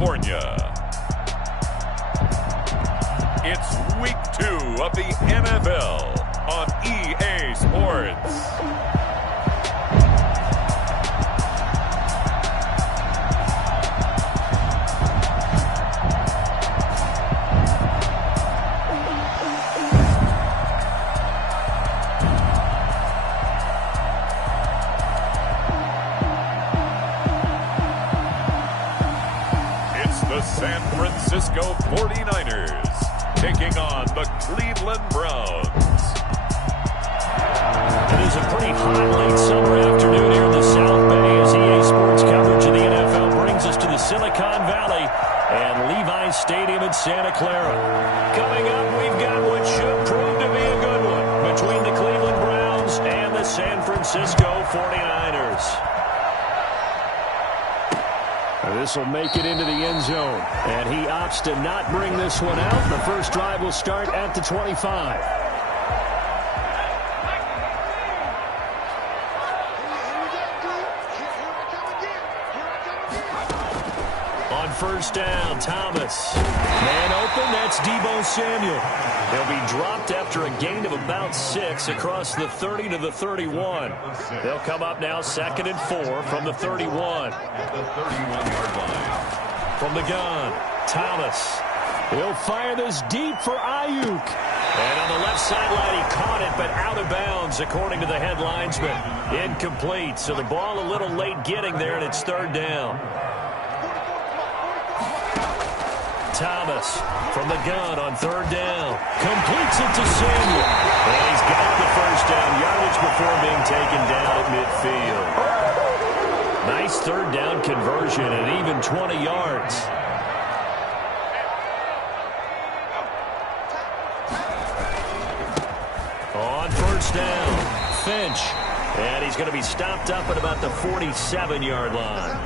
California. It's week 2 of the NFL on EA Sports. The San Francisco 49ers taking on the Cleveland Browns. It is a pretty hot late summer afternoon here in the South Bay as EA Sports coverage of the NFL brings us to the Silicon Valley and Levi's Stadium in Santa Clara. Coming up, we've got what should prove to be a good one between the Cleveland Browns and the San Francisco 49ers. This will make it into the end zone, and he opts to not bring this one out. The first drive will start at the 25. On first down, Thomas. Man open, that's Deebo Samuel. He'll be dropped after a gain of about 6 across the 30 to the 31. They'll come up now 2nd and 4 from the 31. At the 31-yard line. From the gun, Thomas. He'll fire this deep for Ayuk. And on the left sideline, he caught it, but out of bounds, according to the head linesman. Incomplete, so the ball a little late getting there, and it's 3rd down. Thomas from the gun on 3rd down. Completes it to Samuel. And he's got the first down yardage before being taken down at midfield. Nice 3rd down conversion at even 20 yards. On first down, Finch. And he's going to be stopped up at about the 47-yard line.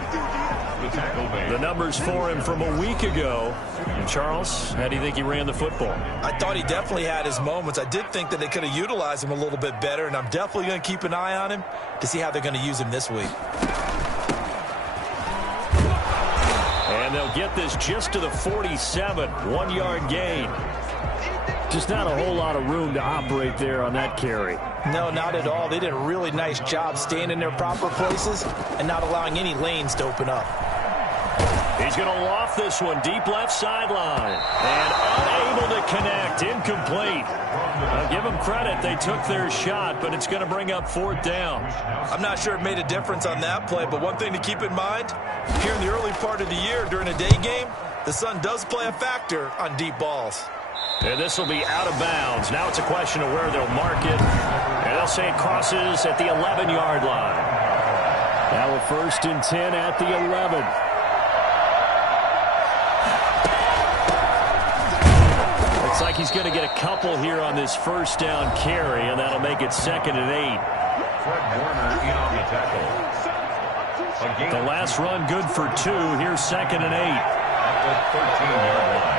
The numbers for him from a week ago. And Charles, how do you think he ran the football? I thought he definitely had his moments. I did think that they could have utilized him a little bit better, and I'm definitely going to keep an eye on him to see how they're going to use him this week. And they'll get this just to the 47, 1-yard gain. Just not a whole lot of room to operate there on that carry. No, not at all. They did a really nice job staying in their proper places and not allowing any lanes to open up. He's going to loft this one deep left sideline. And unable to connect. Incomplete. I'll give them credit. They took their shot, but it's going to bring up 4th down. I'm not sure it made a difference on that play, but one thing to keep in mind, here in the early part of the year during a day game, the sun does play a factor on deep balls. And this will be out of bounds. Now it's a question of where they'll mark it. And they'll say it crosses at the 11-yard line. Now a 1st and 10 at the 11. Looks like he's going to get a couple here on this first down carry, and that'll make it 2nd and 8. Fred Warner in on the tackle. The last run good for 2. Here's 2nd and 8. At the 13-yard line.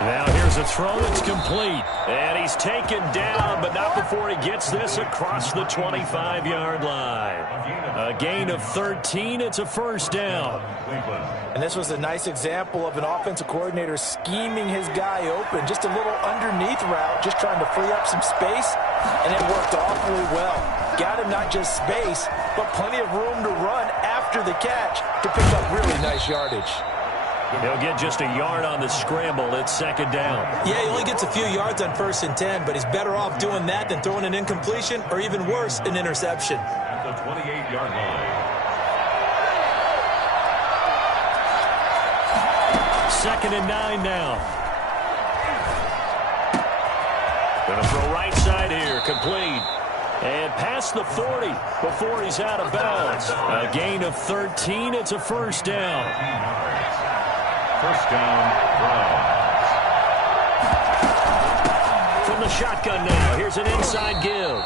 Now here's a throw that's complete. And he's taken down, but not before he gets this across the 25-yard line. A gain of 13. It's a first down. And this was a nice example of an offensive coordinator scheming his guy open. Just a little underneath route, just trying to free up some space. And it worked awfully well. Got him not just space, but plenty of room to run after the catch to pick up really nice yardage. He'll get just a yard on the scramble. It's 2nd down. Yeah, he only gets a few yards on 1st and 10, but he's better off doing that than throwing an incompletion or even worse, an interception. At the 28-yard line. 2nd and 9 now. Gonna throw right side here. Complete. And past the 40 before he's out of bounds. A gain of 13. It's a first down. First down, Browns. From the shotgun now, here's an inside give.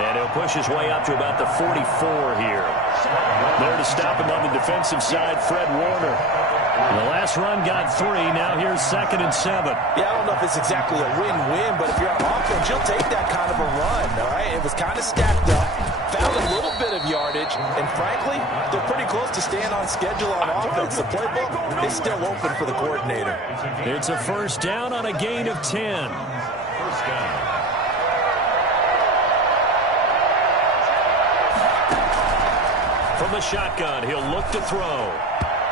And he'll push his way up to about the 44 here. There to stop him on the defensive side, Fred Warner. The last run got 3. Now here's 2nd and 7. Yeah, I don't know if it's exactly a win-win, but if you're on offense, you'll take that kind of a run, all right? It was kind of stacked up, found a little bit of yardage, and frankly, they're pretty close to staying on schedule on offense. The playbook is still open for the coordinator. It's a first down on a gain of 10. First down. From the shotgun, he'll look to throw.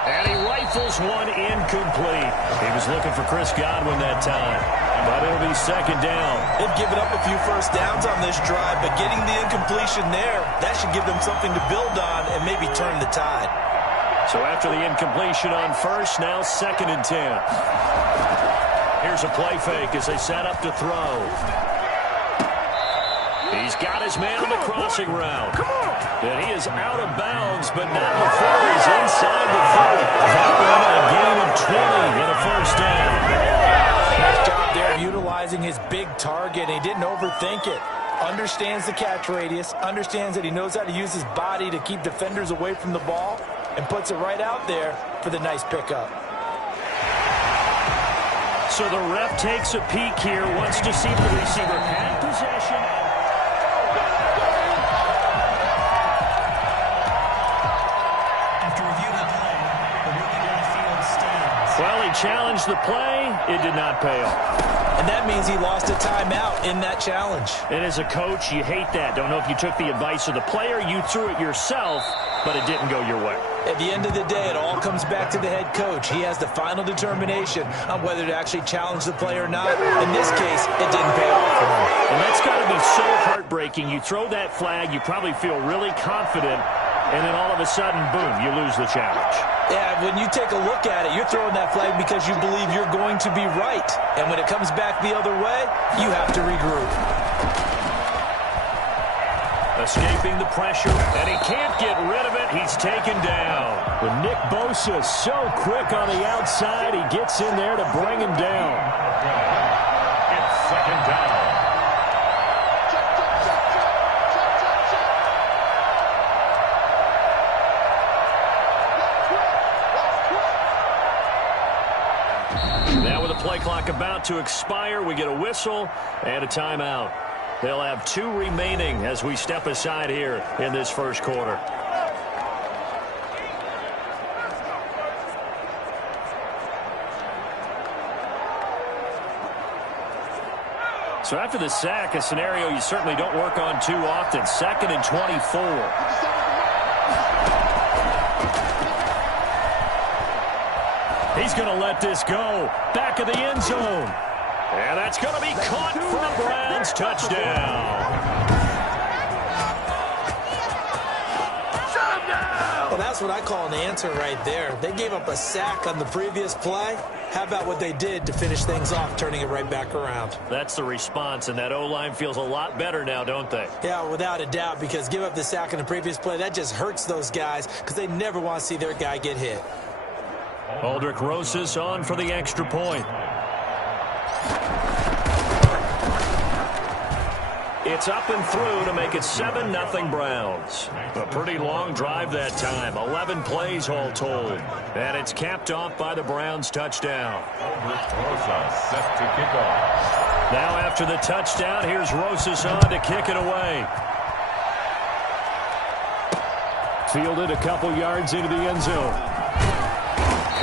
And he rifles one incomplete. He was looking for Chris Godwin that time. But it'll be 2nd down. They've given up a few first downs on this drive, but getting the incompletion there, that should give them something to build on and maybe turn the tide. So after the incompletion on first, now 2nd and 10. Here's a play fake as they set up to throw. He's got his man on the crossing route. And he is out of bounds, but not before he's inside the 30. That one a gain of 20 and a first down. Nice job there utilizing his big target. He didn't overthink it. Understands the catch radius, understands that he knows how to use his body to keep defenders away from the ball, and puts it right out there for the nice pickup. So the ref takes a peek here, wants to see if the receiver had possession. Well, he challenged the play. It did not pay off. And that means he lost a timeout in that challenge. And as a coach, you hate that. Don't know if you took the advice of the player. You threw it yourself, but it didn't go your way. At the end of the day, it all comes back to the head coach. He has the final determination on whether to actually challenge the play or not. In this case, it didn't pay off for him. And that's got to be so heartbreaking. You throw that flag, you probably feel really confident, and then all of a sudden, boom, you lose the challenge. Yeah, when you take a look at it, you're throwing that flag because you believe you're going to be right. And when it comes back the other way, you have to regroup. Escaping the pressure, and he can't get rid of it. He's taken down. With Nick Bosa so quick on the outside, he gets in there to bring him down. It's 2nd down. Now with the play clock about to expire, we get a whistle and a timeout. They'll have 2 remaining as we step aside here in this first quarter. So after the sack, a scenario you certainly don't work on too often. 2nd and 24. He's going to let this go. Back of the end zone. And that's going to be caught for a Browns touchdown. Well, that's what I call an answer right there. They gave up a sack on the previous play. How about what they did to finish things off, turning it right back around? That's the response, and that O-line feels a lot better now, don't they? Yeah, without a doubt, because give up the sack on the previous play, that just hurts those guys because they never want to see their guy get hit. Aldrick Rosas on for the extra point. It's up and through to make it 7-0 Browns. A pretty long drive that time. 11 plays all told. And it's capped off by the Browns touchdown. Rosas set to kick off. Now after the touchdown, here's Rosas on to kick it away. Fielded a couple yards into the end zone.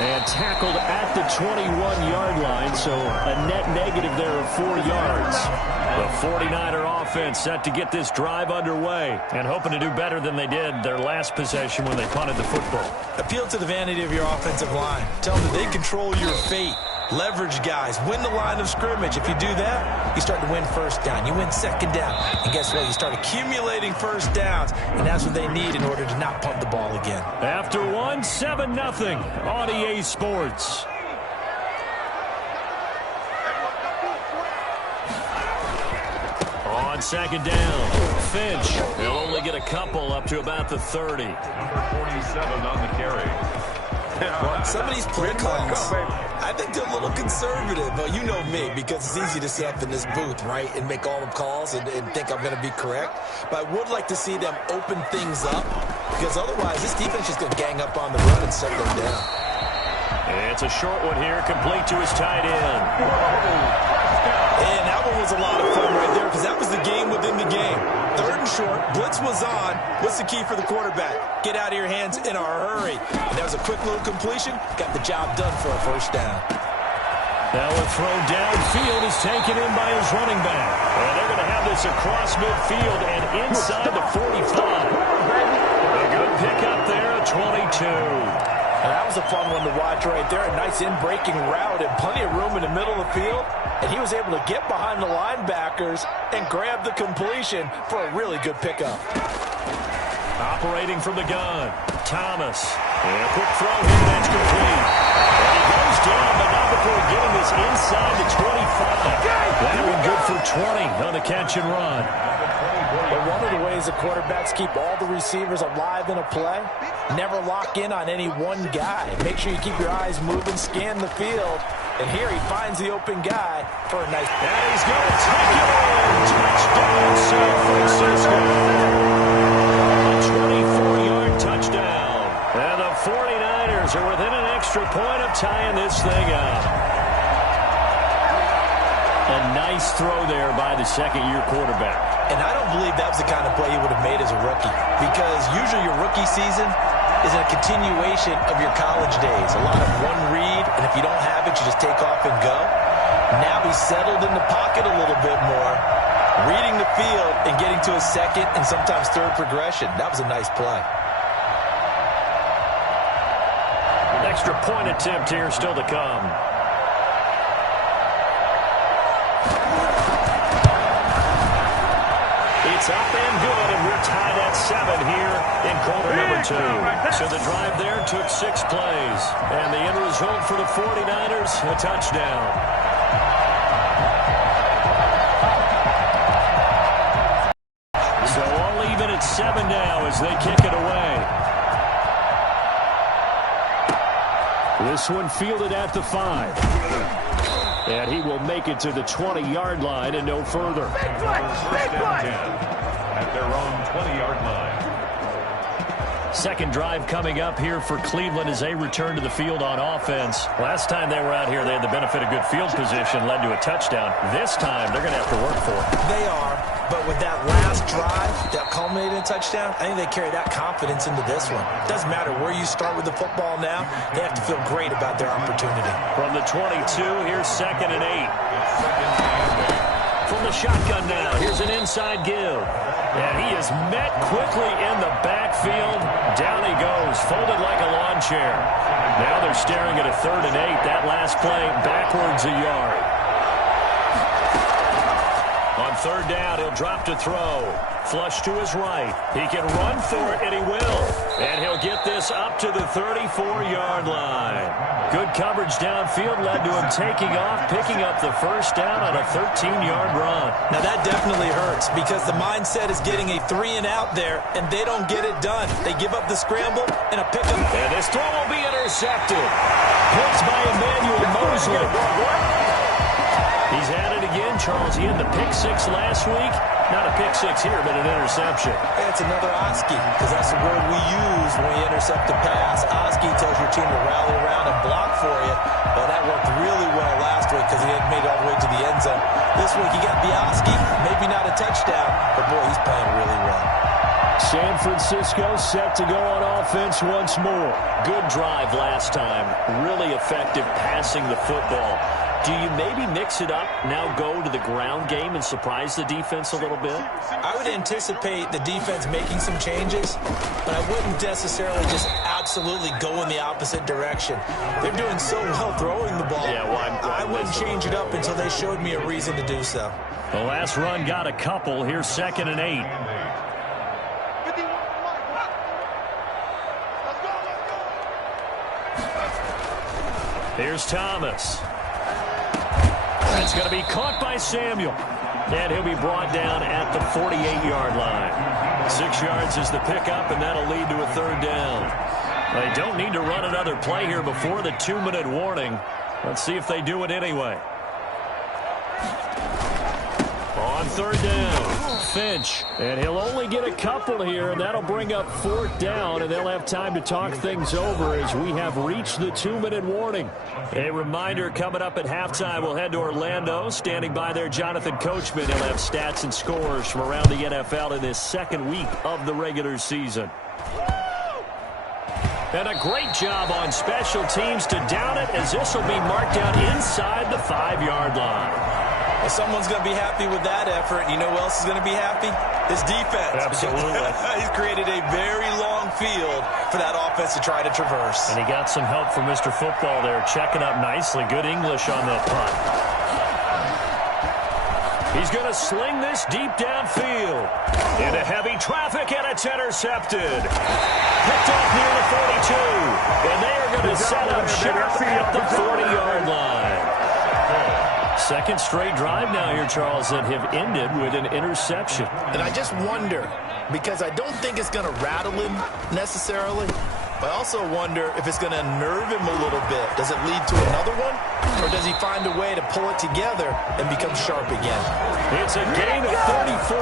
And tackled at the 21-yard line, so a net negative there of 4 yards. The 49er offense set to get this drive underway and hoping to do better than they did their last possession when they punted the football. Appeal to the vanity of your offensive line. Tell them that they control your fate. Leverage guys. Win the line of scrimmage. If you do that, you start to win first down. You win second down. And guess what? You start accumulating first downs. And that's what they need in order to not punt the ball again. After 7-0 on EA Sports. On second down, Finch. He'll only get a couple up to about the 30. Number 47 on the carry. Some of these play calls, I think they're a little conservative, but you know me, because it's easy to sit up in this booth, right, and make all the calls and think I'm going to be correct. But I would like to see them open things up because otherwise this defense is going to gang up on the run and set them down. It's a short one here, complete to his tight end. And that one was a lot of fun right there because that was the game within the game. Third and short, blitz was on. What's the key for the quarterback? Get out of your hands in a hurry. And that was a quick little completion. Got the job done for a first down. Now a throw downfield is taken in by his running back. And they're going to have this across midfield and inside the 45. A good pickup there at 22. And that was a fun one to watch right there. A nice in-breaking route and plenty of room in the middle of the field. And he was able to get behind the linebackers and grab the completion for a really good pickup. Operating from the gun, Thomas. And a quick throw here, that's complete. And he goes down, but not before getting this inside the 25. That one good for 20 on the catch and run. But one of the ways the quarterbacks keep all the receivers alive in a play, never lock in on any one guy. Make sure you keep your eyes moving, scan the field. And here he finds the open guy for a nice... And he's going to take it in. Touchdown, San Francisco. A 24-yard touchdown. And the 49ers are within an extra point of tying this thing up. A nice throw there by the second-year quarterback. And I don't believe that was the kind of play he would have made as a rookie. Because usually your rookie season is a continuation of your college days. A lot of one read, and if you don't have it, you just take off and go. Now he's settled in the pocket a little bit more, reading the field and getting to a second and sometimes third progression. That was a nice play. An extra point attempt here still to come. It's up and good, and we're tied at 7 here in quarter number 2. So the drive there took 6 plays. And the end result for the 49ers, a touchdown. So all even at 7 now as they kick it away. This one fielded at the 5. And he will make it to the 20-yard line and no further. Big play! Big play! At their own 20-yard line. Second drive coming up here for Cleveland as they return to the field on offense. Last time they were out here, they had the benefit of good field position, led to a touchdown. This time, they're going to have to work for it. They are, but with that last drive that culminated in a touchdown, I think they carry that confidence into this one. Doesn't matter where you start with the football now, they have to feel great about their opportunity. From the 22, here's 2nd and 8. From the shotgun now, here's an inside give. And he is met quickly in the backfield. Down he goes, folded like a lawn chair. Now they're staring at a 3rd and 8. That last play, backwards a yard. On 3rd down, he'll drop to throw. Flush to his right. He can run for it, and he will. And he'll get this up to the 34-yard line. Good coverage downfield led to him taking off, picking up the first down on a 13-yard run. Now that definitely hurts because the mindset is getting a 3-and-out there, and they don't get it done. They give up the scramble and a pickup. And this throw will be intercepted. Picks by Emmanuel Mosley. He's at it again, Charles. He had the pick 6 last week. Not a pick 6 here, but an interception. It's another Oski, because that's the word we use when we intercept a pass. Oski tells your team to rally around and block for you. Well, that worked really well last week because he hadn't made it all the way to the end zone. This week he got Oski, maybe not a touchdown, but boy, he's playing really well. San Francisco set to go on offense once more. Good drive last time. Really effective passing the football. Do you maybe mix it up, now go to the ground game and surprise the defense a little bit? I would anticipate the defense making some changes, but I wouldn't necessarily just absolutely go in the opposite direction. They're doing so well throwing the ball. Yeah, I wouldn't change it up until they showed me a reason to do so. The last run got a couple. Here's 2nd and 8. Here's Thomas. That's going to be caught by Samuel. And he'll be brought down at the 48-yard line. 6 yards is the pickup, and that'll lead to a 3rd down. They don't need to run another play here before the 2-minute warning. Let's see if they do it anyway. On On third down, Finch. And he'll only get a couple here, and that'll bring up fourth down, and they'll have time to talk things over as we have reached the 2-minute warning. A reminder, coming up at halftime, we'll head to Orlando. Standing by there, Jonathan Coachman. He'll have stats and scores from around the NFL in this second week of the regular season. And a great job on special teams to down it, as this will be marked out inside the 5-yard line. Well, someone's going to be happy with that effort. You know who else is going to be happy? His defense. Absolutely. He's created a very long field for that offense to try to traverse. And he got some help from Mr. Football there, checking up nicely. Good English on that punt. He's going to sling this deep downfield. Into heavy traffic, and it's intercepted. Picked off near the 42. And they are going to set up shop at the 40-yard line. Second straight drive now here, Charles, that have ended with an interception. And I just wonder, because I don't think it's going to rattle him necessarily, but I also wonder if it's going to nerve him a little bit. Does it lead to another one? Or does he find a way to pull it together and become sharp again? It's a gain of 34.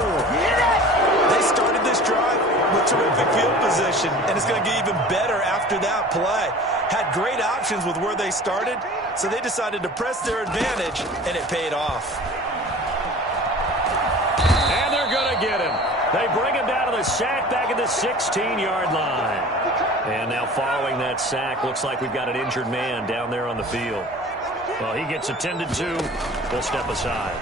They started this drive with terrific field position, and it's going to get even better after that play. Had great options with where they started, so they decided to press their advantage, and it paid off. And they're going to get him. They bring him down to the sack back at the 16-yard line. And now following that sack, looks like we've got an injured man down there on the field. Well, he gets attended to. We'll step aside.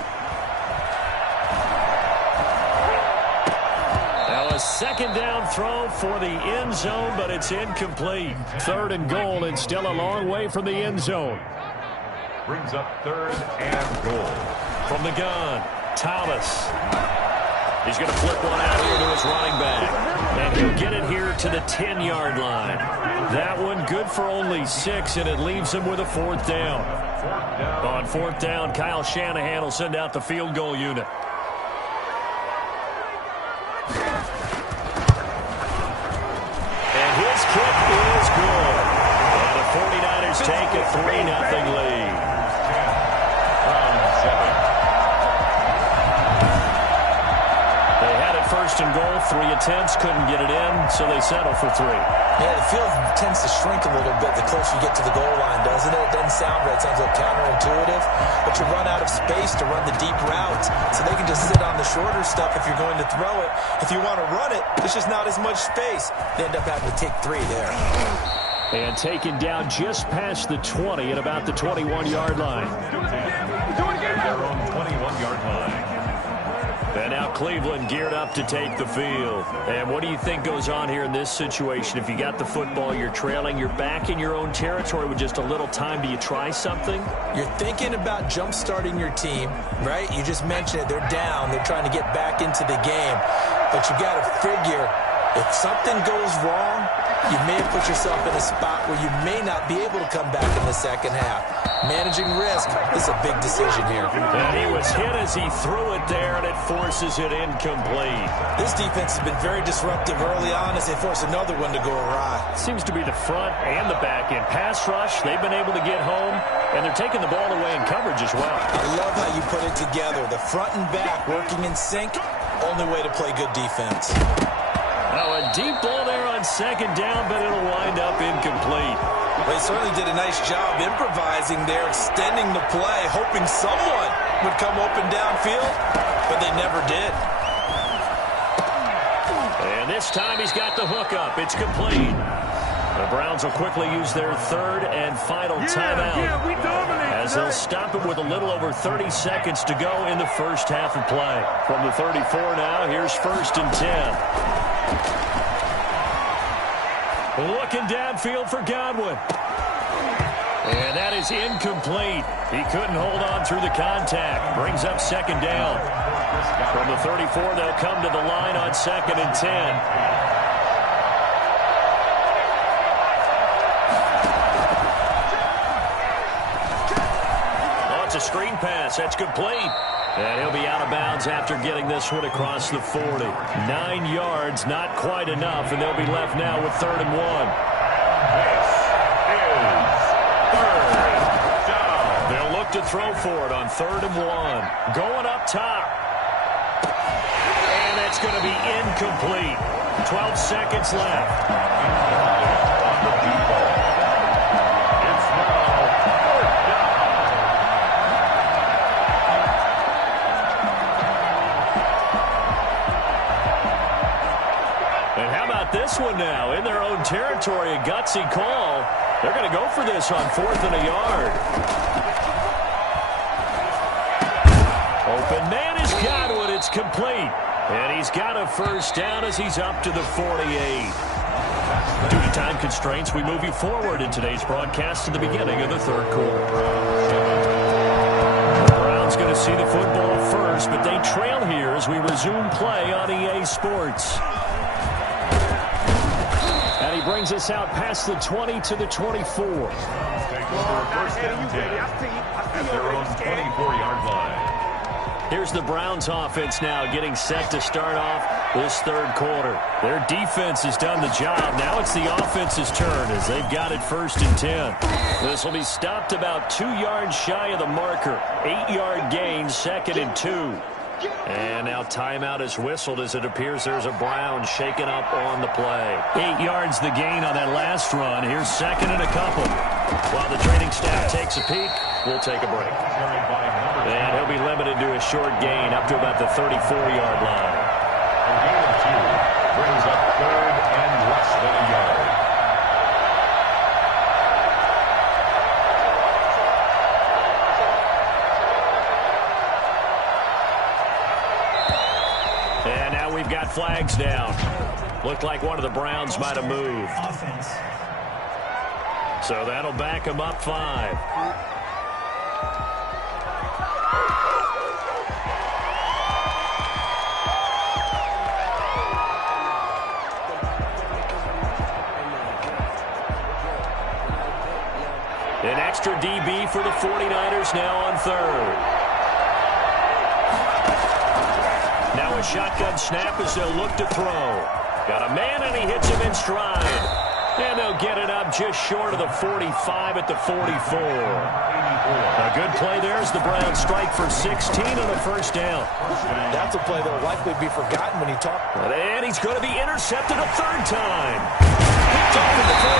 Now a second down throw for the end zone, but it's incomplete. Third and goal, and still a long way from the end zone. Brings up third and goal. From the gun, Thomas. He's going to flip one out here to his running back. And he'll get it here to the 10-yard line. That one good for only 6, and it leaves him with a fourth down. On fourth down, Kyle Shanahan will send out the field goal unit. And his kick is good. And the 49ers take a 3-0 lead. First and goal, 3 attempts, couldn't get it in, so they settle for 3. Yeah, the field tends to shrink a little bit the closer you get to the goal line, doesn't it? It doesn't sound right. It sounds a little counterintuitive, but you run out of space to run the deep routes, so they can just sit on the shorter stuff if you're going to throw it. If you want to run it, there's just not as much space. They end up having to take 3 there. And taken down just past the 20 at about the 21-yard line. Their own 21-yard line. And now Cleveland geared up to take the field. And what do you think goes on here in this situation? If you got the football, you're trailing, you're back in your own territory with just a little time. Do you try something? You're thinking about jump-starting your team, right? You just mentioned it. They're down. They're trying to get back into the game. But you got to figure, if something goes wrong, you may have put yourself in a spot where you may not be able to come back in the second half. Managing risk is a big decision here. And he was hit as he threw it there, and it forces it incomplete. This defense has been very disruptive early on as they force another one to go awry. Seems to be the front and the back end. Pass rush, they've been able to get home, and they're taking the ball away in coverage as well. I love how you put it together. The front and back working in sync, only way to play good defense. Oh, a deep ball there on second down, but it'll wind up incomplete. Well, he certainly did a nice job improvising there, extending the play, hoping someone would come open downfield, but they never did. And this time he's got the hook up. It's complete. The Browns will quickly use their third and final timeout as they'll stop it with a little over 30 seconds to go in the first half of play. From the 34 now, here's first and 10. Looking downfield for Godwin. And that is incomplete. He couldn't hold on through the contact. Brings up second down. From the 34, they'll come to the line on second and 10. Oh, it's a screen pass. That's complete. And he'll be out of bounds after getting this one across the 40. 9 yards, not quite enough, and they'll be left now with third and 1. They'll look to throw for it on third and 1. Going up top. That's going to be incomplete. 12 seconds left. It's now 4th down. And how about this one now? In their own territory, a gutsy call. They're going to go for this on 4th and a yard. Open man has got it. It's complete. And he's got a first down as he's up to the 48. Due to time constraints, we move you forward in today's broadcast to the beginning of the third quarter. The Browns going to see the football first, but they trail here as we resume play on EA Sports. And he brings us out past the 20 to the 24. Takes for first and 10 at their own 24-yard line. Here's the Browns offense now getting set to start off this third quarter. Their defense has done the job. Now it's the offense's turn as they've got it 1st and 10. This will be stopped about 2 yards shy of the marker. 8-yard gain, 2nd and 2. And now timeout is whistled as it appears there's a Brown shaken up on the play. 8 yards the gain on that last run. Here's 2nd and a couple. While the training staff takes a peek, we'll take a break. And he'll be limited to a short gain up to about the 34-yard line. A gain of 2 brings up 3rd and less than a yard. And now we've got flags down. Looked like one of the Browns might have moved. So that'll back them up 5. An extra DB for the 49ers now on 3rd. Now a shotgun snap as they'll look to throw. Got a man and he hits him in stride. And they'll get it up just short of the 45 at the 44. A good play there as the Browns strike for 16 on a first down. That's a play that will likely be forgotten when he talks. And he's going to be intercepted a 3rd time. Picked off at the 48.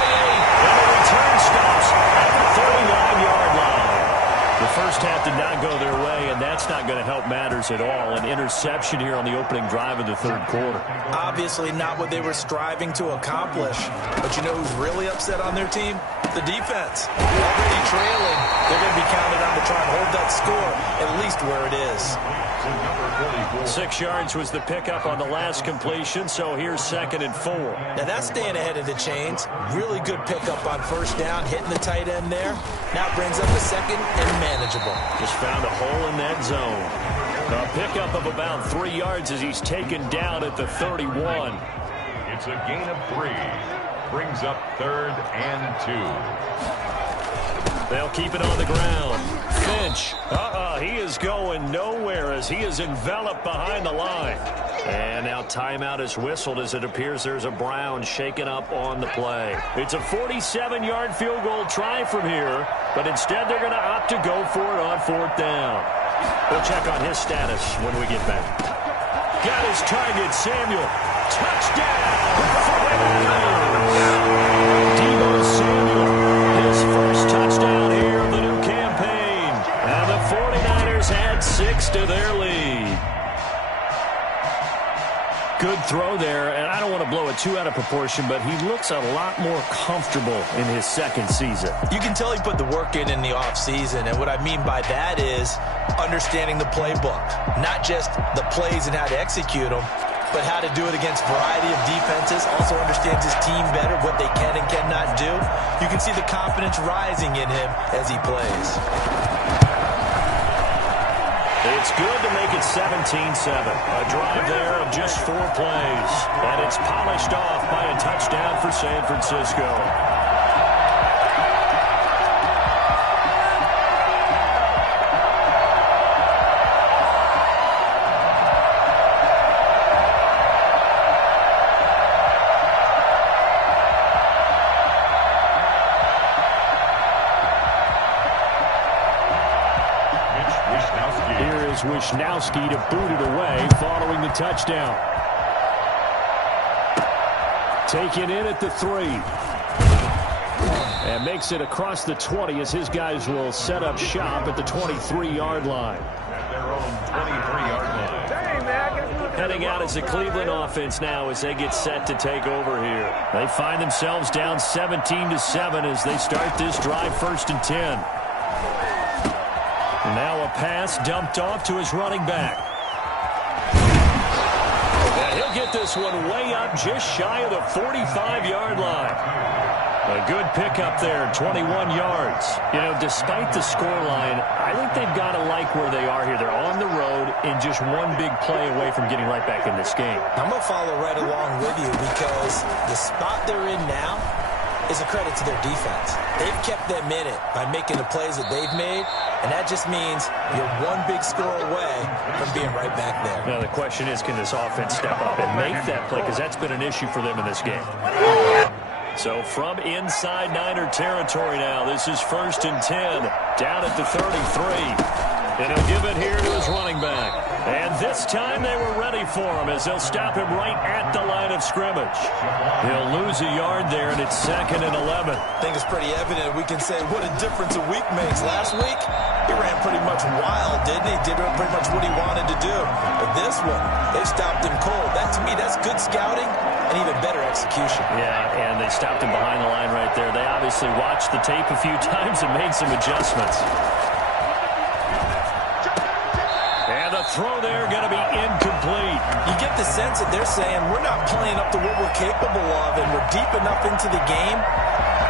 And the return stops at the 39-yard line. The first half did not go their way, and that's not going to help matters at all. An interception here on the opening drive of the third quarter. Obviously not what they were striving to accomplish. But you know who's really upset on their team? The defense. Already trailing. They're going to be counted on to try and hold that score, at least where it is. 6 yards was the pickup on the last completion, so here's 2nd and 4. Now that's staying ahead of the chains. Really good pickup on first down, hitting the tight end there. Now brings up a 2nd and manageable. Just found a hole in that zone. A pickup of about 3 yards as he's taken down at the 31. It's a gain of 3. Brings up 3rd and 2. They'll keep it on the ground. Finch, he is going nowhere as he is enveloped behind the line. And now timeout is whistled as it appears there's a Brown shaken up on the play. It's a 47-yard field goal try from here, but instead they're going to opt to go for it on 4th down. We'll check on his status when we get back. Got his target, Samuel. Touchdown! Deebo Samuel, his first touchdown here of the new campaign. And the 49ers add 6 to their lead. Good throw there, and I don't want to blow it too out of proportion, but he looks a lot more comfortable in his second season. You can tell he put the work in the offseason, and what I mean by that is understanding the playbook. Not just the plays and how to execute them, but how to do it against a variety of defenses. Also understands his team better, what they can and cannot do. You can see the confidence rising in him as he plays. It's good to make it 17-7. A drive there of just 4 plays. And it's polished off by a touchdown for San Francisco. Wishnowski to boot it away following the touchdown. Taken in at the 3. And makes it across the 20 as his guys will set up shop at the 23-yard line. At their own 23-yard line. Heading out as the Cleveland offense now as they get set to take over here. They find themselves down 17-7 as they start this drive 1st and 10. Now a pass dumped off to his running back. And he'll get this one way up just shy of the 45-yard line. A good pickup there, 21 yards. You know, despite the scoreline, I think they've got to like where they are here. They're on the road and just one big play away from getting right back in this game. I'm going to follow right along with you because the spot they're in now is a credit to their defense. They've kept them in it by making the plays that they've made, and that just means you're one big score away from being right back there. Now the question is, can this offense step up and make that play? Because that's been an issue for them in this game. So from inside Niner territory now, this is 1st and 10, down at the 33. And he'll give it here to his running back. And this time they were ready for him as they'll stop him right at the line of scrimmage. He'll lose a yard there, and it's 2nd and 11. I think it's pretty evident. We can say what a difference a week makes. Last week, he ran pretty much wild, didn't he? Did pretty much what he wanted to do. But this one, they stopped him cold. That, to me, that's good scouting and even better execution. Yeah, and they stopped him behind the line right there. They obviously watched the tape a few times and made some adjustments. And the throw there going to be incomplete. You get the sense that they're saying we're not playing up to what we're capable of, and we're deep enough into the game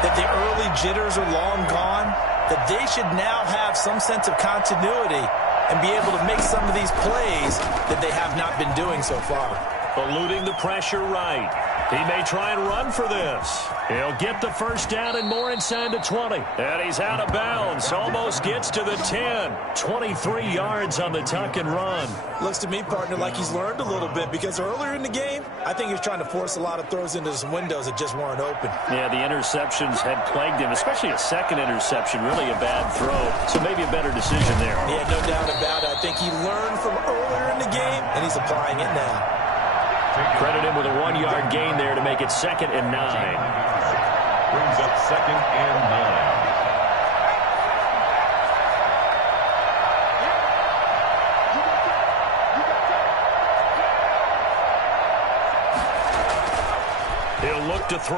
that the early jitters are long gone, that they should now have some sense of continuity and be able to make some of these plays that they have not been doing so far. Eluding the pressure right. He may try and run for this. He'll get the first down and more inside the 20. And he's out of bounds. Almost gets to the 10. 23 yards on the tuck and run. Looks to me, partner, like he's learned a little bit because earlier in the game, I think he was trying to force a lot of throws into some windows that just weren't open. Yeah, the interceptions had plagued him, especially a second interception, really a bad throw. So maybe a better decision there. Yeah, no doubt about it. I think he learned from earlier in the game, and he's applying it now. Credit him with a 1-yard gain there to make it 2nd and 9. Brings up 2nd and 9. He'll look to throw.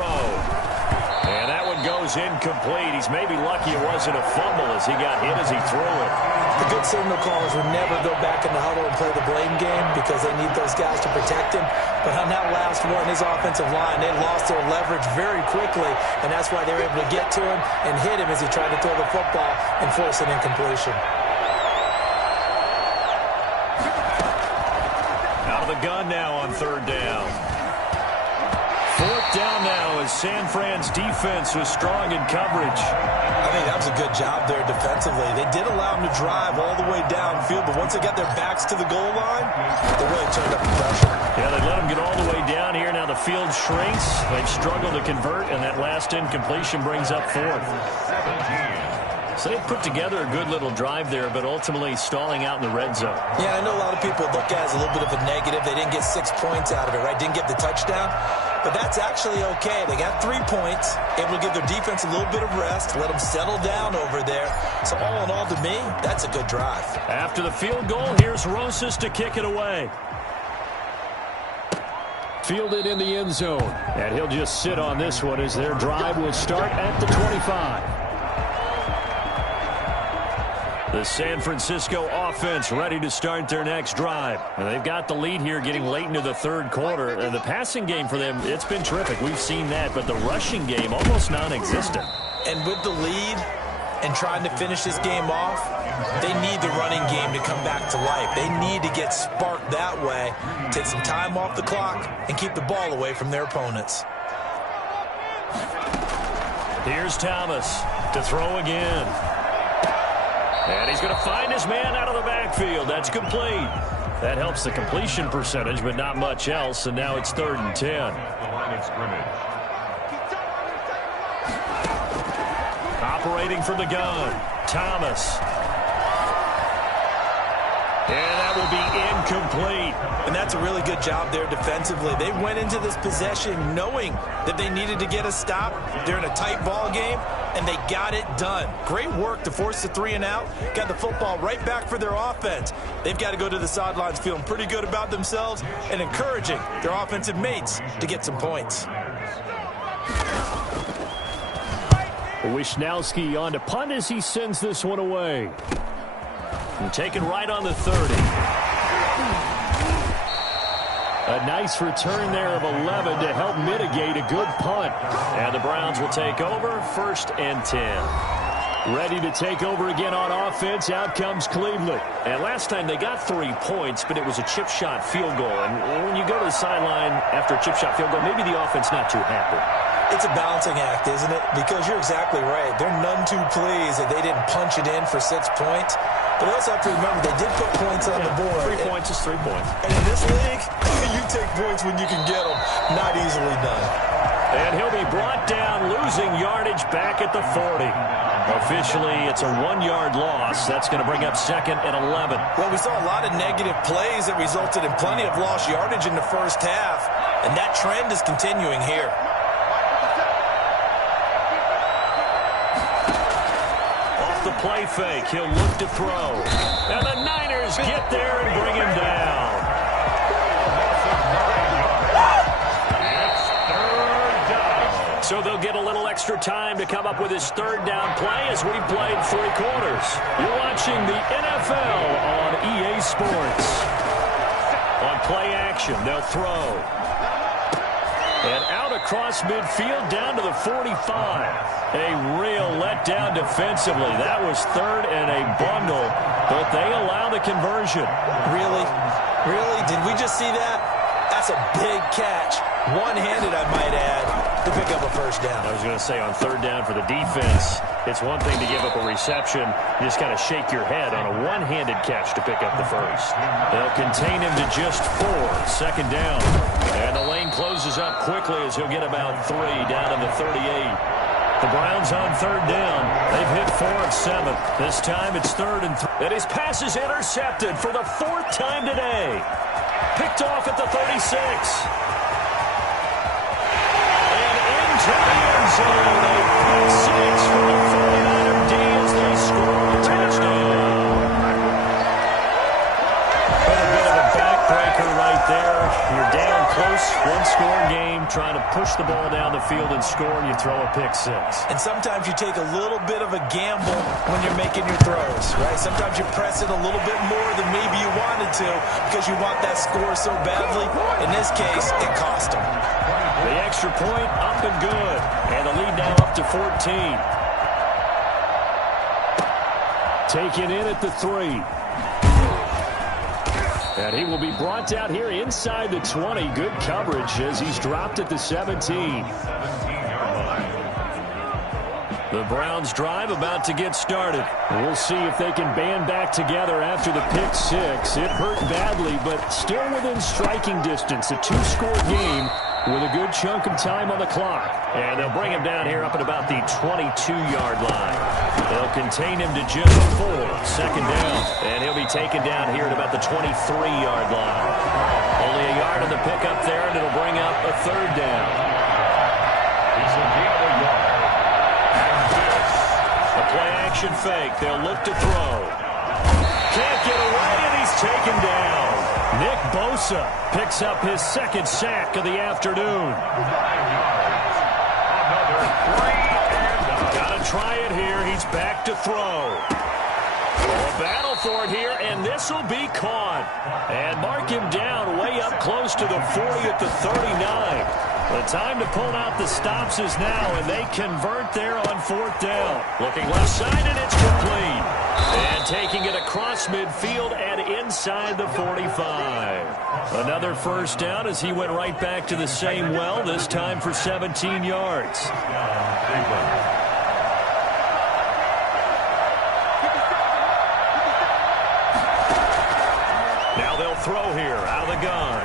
And that one goes incomplete. He's maybe lucky it wasn't a fumble as he got hit as he threw it. The good signal callers would never go back in the huddle and play the blame game because they need those guys to protect him. But on that last one, his offensive line, they lost their leverage very quickly, and that's why they were able to get to him and hit him as he tried to throw the football and force an incompletion. Out of the gun now on 3rd down. 4th down now as San Fran's defense was strong in coverage. I think that was a good job there defensively. They did allow him to drive all the way downfield, but once they got their backs to the goal line, they really turned up the pressure. Yeah, they let him get all the way down here. Now the field shrinks. They've struggled to convert, and that last incompletion brings up 4th. 17. So they put together a good little drive there, but ultimately stalling out in the red zone. Yeah, I know a lot of people look at it as a little bit of a negative. They didn't get 6 points out of it, right? Didn't get the touchdown. But that's actually okay. They got 3 points, able to give their defense a little bit of rest, let them settle down over there. So all in all, to me, that's a good drive. After the field goal, here's Rosas to kick it away. Fielded in the end zone. And he'll just sit on this one as their drive will start at the 25. The San Francisco offense ready to start their next drive. And they've got the lead here getting late into the 3rd quarter. And the passing game for them, it's been terrific. We've seen that. But the rushing game, almost non-existent. And with the lead and trying to finish this game off, they need the running game to come back to life. They need to get sparked that way, take some time off the clock, and keep the ball away from their opponents. Here's Thomas to throw again. And he's going to find his man out of the backfield. That's complete. That helps the completion percentage, but not much else. And now it's 3rd and 10. The line of scrimmage. Operating from the gun, Thomas. And that will be incomplete. And that's a really good job there defensively. They went into this possession knowing that they needed to get a stop. They're in a tight ball game, and they got it done. Great work to force the 3 and out. Got the football right back for their offense. They've got to go to the sidelines feeling pretty good about themselves and encouraging their offensive mates to get some points. Wishnowski on to punt as he sends this one away. And taken right on the 30. A nice return there of 11 to help mitigate a good punt. And the Browns will take over 1st and 10. Ready to take over again on offense. Out comes Cleveland. And last time they got 3 points, but it was a chip shot field goal. And when you go to the sideline after a chip shot field goal, maybe the offense not too happy. It's a balancing act, isn't it? Because you're exactly right. They're none too pleased that they didn't punch it in for 6 points. But you also have to remember they did put points on the board. 3 points is 3 points. And in this league, you take points when you can get them. Not easily done. And he'll be brought down, losing yardage back at the 40. Officially, it's a 1-yard loss. That's going to bring up 2nd and 11. Well, we saw a lot of negative plays that resulted in plenty of lost yardage in the first half. And that trend is continuing here. The play fake. He'll look to throw. And the Niners get there and bring him down. So they'll get a little extra time to come up with his 3rd down play as we've played 3 quarters. You're watching the NFL on EA Sports. On play action, they'll throw. And out across midfield down to the 45. A real letdown defensively. That was 3rd and a bundle, but they allow the conversion. Really? Really? Did we just see that? That's a big catch. One-handed, I might add, to pick up a 1st down. I was going to say on 3rd down for the defense, it's one thing to give up a reception. You just kind of shake your head on a one-handed catch to pick up the 1st. They'll contain him to just 4. 2nd down. And the lane closes up quickly as he'll get about 3 down in the 38. The Browns on 3rd down. They've hit 4 of 7. This time it's 3rd and 3. And his pass is intercepted for the 4th time today. Picked off at the 36. And into the end zone. A pick 6 for the 49er D as they score a touchdown. A bit of a backbreaker right there. You're down close, 1-score game, trying to push the ball down the field and score, and you throw a pick 6. And sometimes you take a little bit of a gamble when you're making your throws, right? Sometimes you press it a little bit more than maybe you wanted to because you want that score so badly. In this case, it cost them. The extra point up and good, and the lead now up to 14. Taken in at the 3. And he will be brought down here inside the 20. Good coverage as he's dropped at the 17. The Browns drive about to get started. We'll see if they can band back together after the pick 6. It hurt badly, but still within striking distance. A 2-score game with a good chunk of time on the clock. And they'll bring him down here up at about the 22-yard line. They'll contain him to just 4. 2nd down. And he'll be taken down here at about the 23-yard line. Only a yard on the pickup there, and it'll bring up a 3rd down. A play-action fake. They'll look to throw. Can't get away, and he's taken down. Nick Bosa picks up his 2nd sack of the afternoon. Got to try it here. He's back to throw. A battle for it here, and this will be caught. And mark him down way up close to the 40 at the 39. The time to pull out the stops is now, and they convert there on 4th down. Looking left side, and it's complete. And taking it across midfield and inside the 45. Another 1st down as he went right back to the same well, this time for 17 yards. Now they'll throw here out of the gun.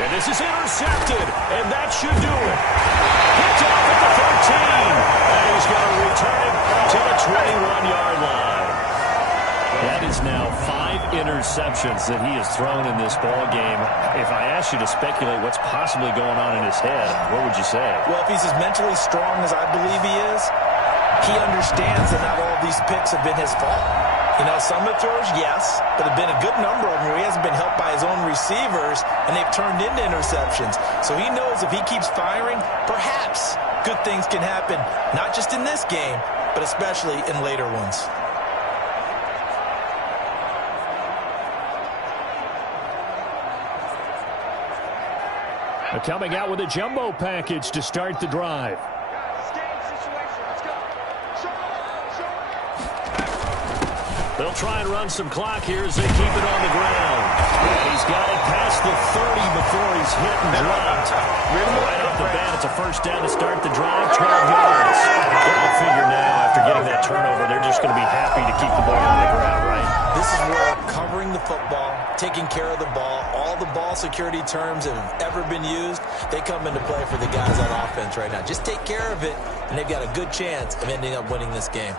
And this is intercepted, and that should do it. Picked off at the 13, and he's going to return it to the 21-yard line. That is now 5 interceptions that he has thrown in this ball game. If I asked you to speculate what's possibly going on in his head, what would you say? Well, if he's as mentally strong as I believe he is, he understands that not all of these picks have been his fault. You know, some of the throws, yes, but there have been a good number of them where he hasn't been helped by his own receivers, and they've turned into interceptions. So he knows if he keeps firing, perhaps good things can happen, not just in this game, but especially in later ones. Coming out with a jumbo package to start the drive. They'll try and run some clock here as they keep it on the ground. And he's got it past the 30 before he's hit and dropped. Right off the bat, it's a first down to start the drive, 12 yards. Don't figure now, after getting that turnover, they're just going to be happy to keep the ball on the ground, right? This is where covering the football, taking care of the ball, all the ball security terms that have ever been used, they come into play for the guys on offense right now. Just take care of it, and they've got a good chance of ending up winning this game.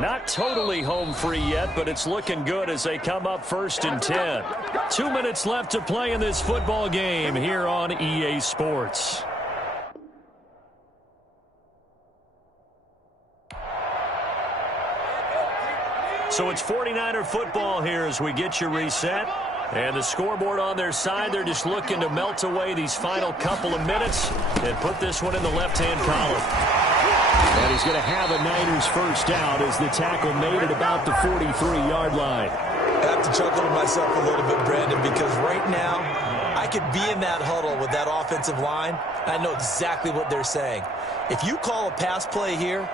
Not totally home free yet, but it's looking good as they come up 1st and 10. 2 minutes left to play in this football game here on EA Sports. So it's 49er football here as we get you reset. And the scoreboard on their side, they're just looking to melt away these final couple of minutes and put this one in the left-hand column. And he's going to have a Niners first down as the tackle made at about the 43-yard line. I have to chuckle to myself a little bit, Brandon, because right now I could be in that huddle with that offensive line. I know exactly what they're saying. If you call a pass play here,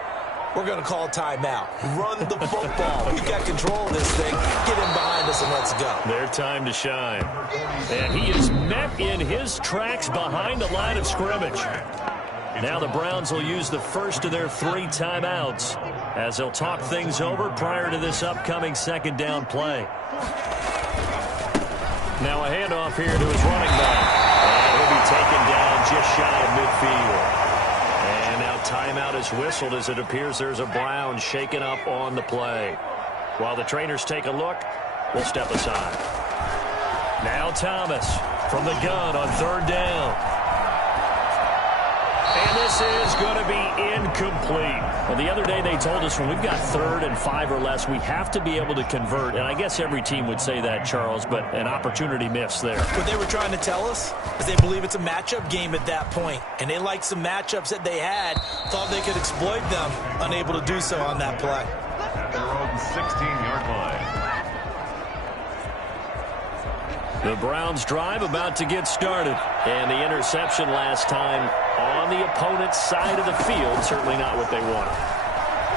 we're going to call a timeout. Run the football. We've got control of this thing. Get in behind us and let's go. Their time to shine. And he is met in his tracks behind the line of scrimmage. Now the Browns will use the first of their 3 timeouts as they'll talk things over prior to this upcoming second down play. Now a handoff here to his running back. And he'll be taken down just shy of midfield. And now timeout is whistled as it appears there's a Brown shaken up on the play. While the trainers take a look, we'll step aside. Now Thomas from the gun on 3rd down. And this is going to be incomplete. Well, the other day they told us when we've got 3rd and 5 or less, we have to be able to convert. And I guess every team would say that, Charles, but an opportunity missed there. What they were trying to tell us is they believe it's a matchup game at that point. And they liked some matchups that they had, thought they could exploit them, unable to do so on that play. At their own 16-yard line. The Browns drive about to get started. And the interception last time on the opponent's side of the field, certainly not what they wanted.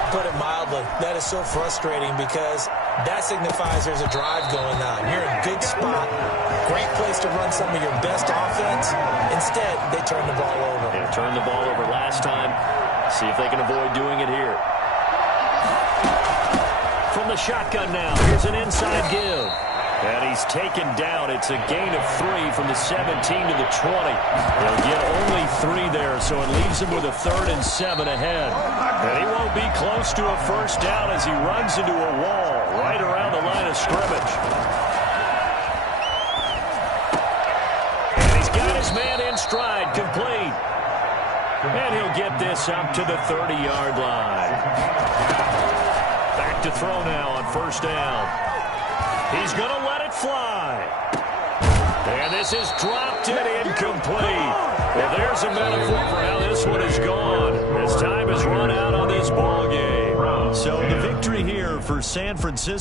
Put it mildly, that is so frustrating because that signifies there's a drive going on. You're in a good spot, great place to run some of your best offense. Instead, they turn the ball over. They turned the ball over last time. See if they can avoid doing it here. From the shotgun now, here's an inside give. And he's taken down. It's a gain of 3 from the 17 to the 20. They'll get only 3 there, so it leaves him with a 3rd and 7 ahead. And he won't be close to a first down as he runs into a wall right around the line of scrimmage. And he's got his man in stride, complete. And he'll get this up to the 30-yard line. Back to throw now on first down. He's going to let it fly. And this is dropped and incomplete. Well, there's a metaphor for how this one is gone as time has run out on this ball game. So the victory here for San Francisco.